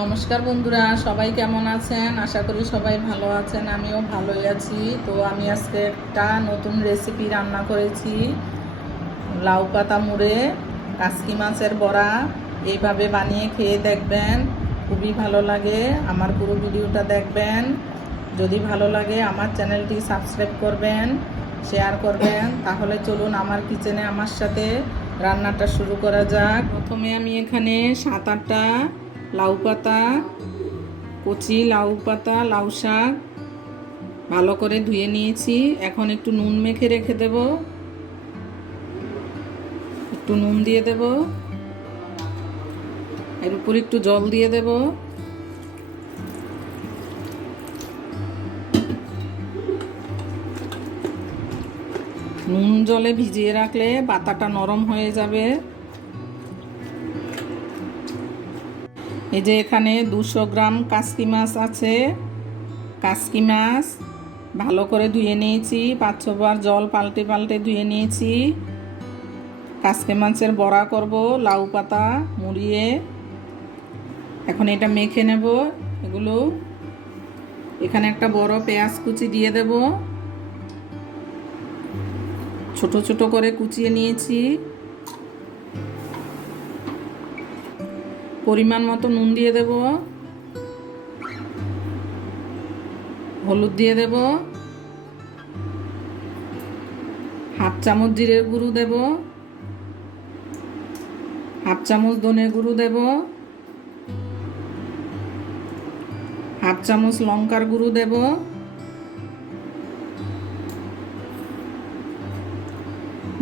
নমস্কার বন্ধুরা, সবাই কেমন আছেন? আশা করি সবাই ভালো আছেন, আমিও ভালোই আছি। তো আমি আজকে একটা নতুন রেসিপি রান্না করেছি। লাউ পাতা মুড়ে, কাসকি মাছের বড়া, এইভাবে বানিয়ে খেয়ে দেখবেন। খুবই ভালো লাগে, আমার পুরো ভিডিওটা দেখবেন। যদি ভালো লাগে, আমার চ্যানেলটি সাবস্ক্রাইব করবেন শেয়ার করবেন। তাহলে চলুন আমার কিচেনে আমার সাথে রান্নাটা শুরু করা যাক। প্রথমে আমি এখানে সাত আটটা লাউ পাতা, কচি, লাউ পাতা, লাউ শাক ভালো করে ধুয়ে নিয়েছি। এখন একটু নুন মেখে রেখে দেব। একটু নুন দিয়ে দেব। এর উপর একটু জল দিয়ে দেব। নুন জলে ভিজিয়ে রাখলে পাতাটা নরম হয়ে যাবে। এই যে এখানে দুশো গ্রাম কাসকি মাছ আছে। কাসকি মাছ ভালো করে ধুয়ে নিয়েছি, পাঁচ ছবার জল পাল্টে পাল্টে ধুয়ে নিয়েছি। কাসকি মাছের বড়া করব, লাউ পাতা মুড়িয়ে। এখন এটা মেখে নেব এগুলো। এখানে একটা বড় পেঁয়াজ কুচি দিয়ে দেব। ছোট ছোট করে কুচিয়ে নিয়েছি। পরিমাণ মতো নুন দিয়ে দেব। হলুদ দিয়ে দেব। হাফ চামচ জিরের গুঁড়ো দেব। হাফ চামচ ধনে গুঁড়ো দেব। হাফ চামচ লঙ্কার গুঁড়ো দেব।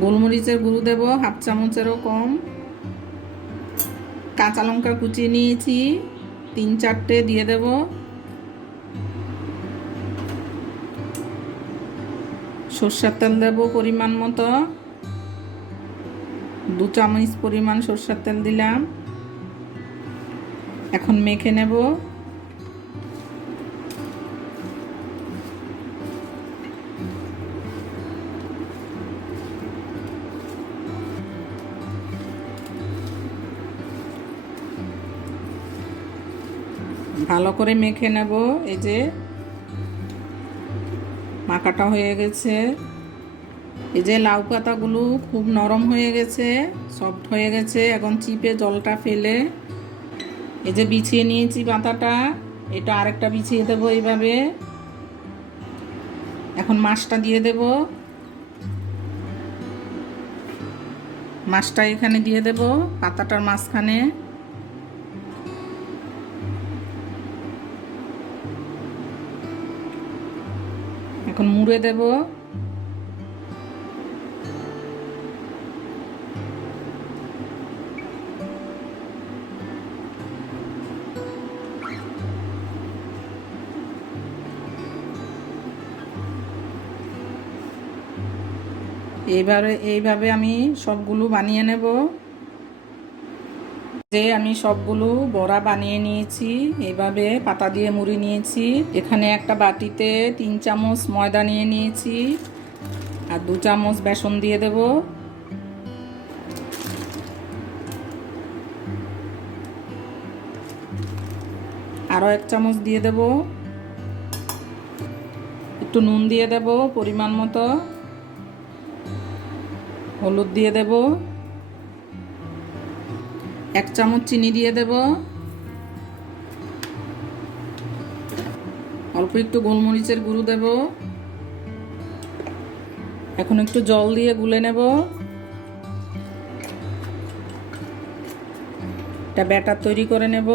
গোলমরিচের গুঁড়ো দেব, হাফ চামচেরও কম। কাঁচা লঙ্কা কুচিয়ে নিয়েছি। তিন চারটে দিয়ে দেব। সর্ষের তেল দেব পরিমাণ মতো। দু চামচ পরিমাণ সর্ষের তেল দিলাম। এখন মেখে নেব। ভালো করে মেখে নেব। এই যে মাখাটা হয়ে গেছে। এই যে লাউ পাতাগুলো খুব নরম হয়ে গেছে সফট হয়ে গেছে। এখন চিপে জলটা ফেলে এই যে বিছিয়ে নিয়েছি পাতাটা। এটা আরেকটা বিছিয়ে দেবো এইভাবে। এখন মাছটা দিয়ে দেব। মাছটা এখানে দিয়ে দেব পাতাটার মাঝখানে। এখন মুড়ে দেব। এইবারে এইভাবে আমি সবগুলো বানিয়ে নেব। যে আমি সবগুলো বড়া বানিয়ে নিয়েছি এইভাবে পাতা দিয়ে মুড়ি নিয়েছি। এখানে একটা বাটিতে তিন চামচ ময়দা নিয়ে নিয়েছি আর দু চামচ বেসন দিয়ে দেব। আরও এক চামচ দিয়ে দেব। একটু নুন দিয়ে দেব পরিমাণ মতো। হলুদ দিয়ে দেব। এক চামচ চিনি দিয়ে দেব। অল্প একটু গোলমরিচের গুঁড়ো দেব। এখন একটু জল দিয়ে গুলে নেব। একটা ব্যাটার তৈরি করে নেব।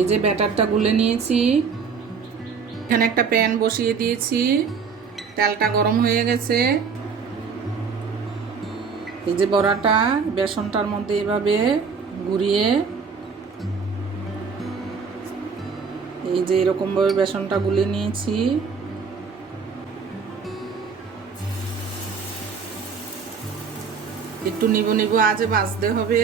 এই যে ব্যাটারটা গুলে নিয়েছি। এখানে একটা প্যান বসিয়ে দিয়েছি। তেলটা গরম হয়ে গেছে। এই যে বড়াটা, বেসনটার মধ্যে এভাবে গুড়িয়ে এই যে এরকমভাবে বেসনটা গুলে নিয়েছি। একটু নিব নিব আজে বাজতে হবে।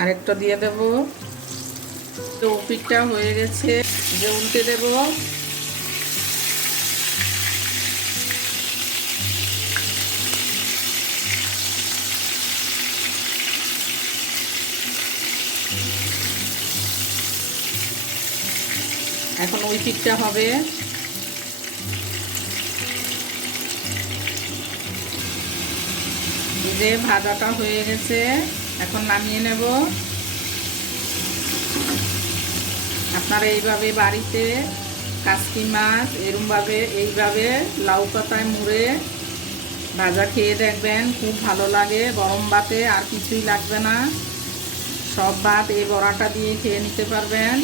আরেকটা দিয়ে দেব। তো পিঠটা হয়ে গেছে। যে উল্টে দেবো। এখন ওই পিঠটা হবে। যে ভাজাটা হয়ে গেছে। এখন নামিয়ে নেব। আপনারা এইভাবে বাড়িতে কাসকি মাছ, এরমভাবে, এইভাবে লাউ পাতায় মুড়ে ভাজা খেয়ে দেখবেন, খুব ভালো লাগে। গরম ভাতে আর কিছুই লাগবে না। সব ভাত এই বড়াটা দিয়ে খেয়ে নিতে পারবেন।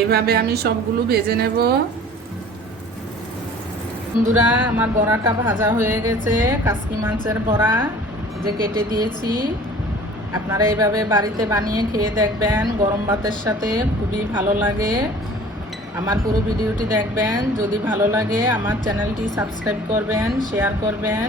এইভাবে আমি সবগুলো ভেজে নেব। বন্ধুরা, আমার বড়াটা ভাজা হয়ে গেছে, কাসকি মাছের বড়া যে কেটে দিয়েছি। আপনারা এইভাবে বাড়িতে বানিয়ে খেয়ে দেখবেন, গরম ভাতের সাথে খুবই ভালো লাগে। আমার পুরো ভিডিওটি দেখবেন, যদি ভালো লাগে আমার চ্যানেলটি সাবস্ক্রাইব করবেন, শেয়ার করবেন।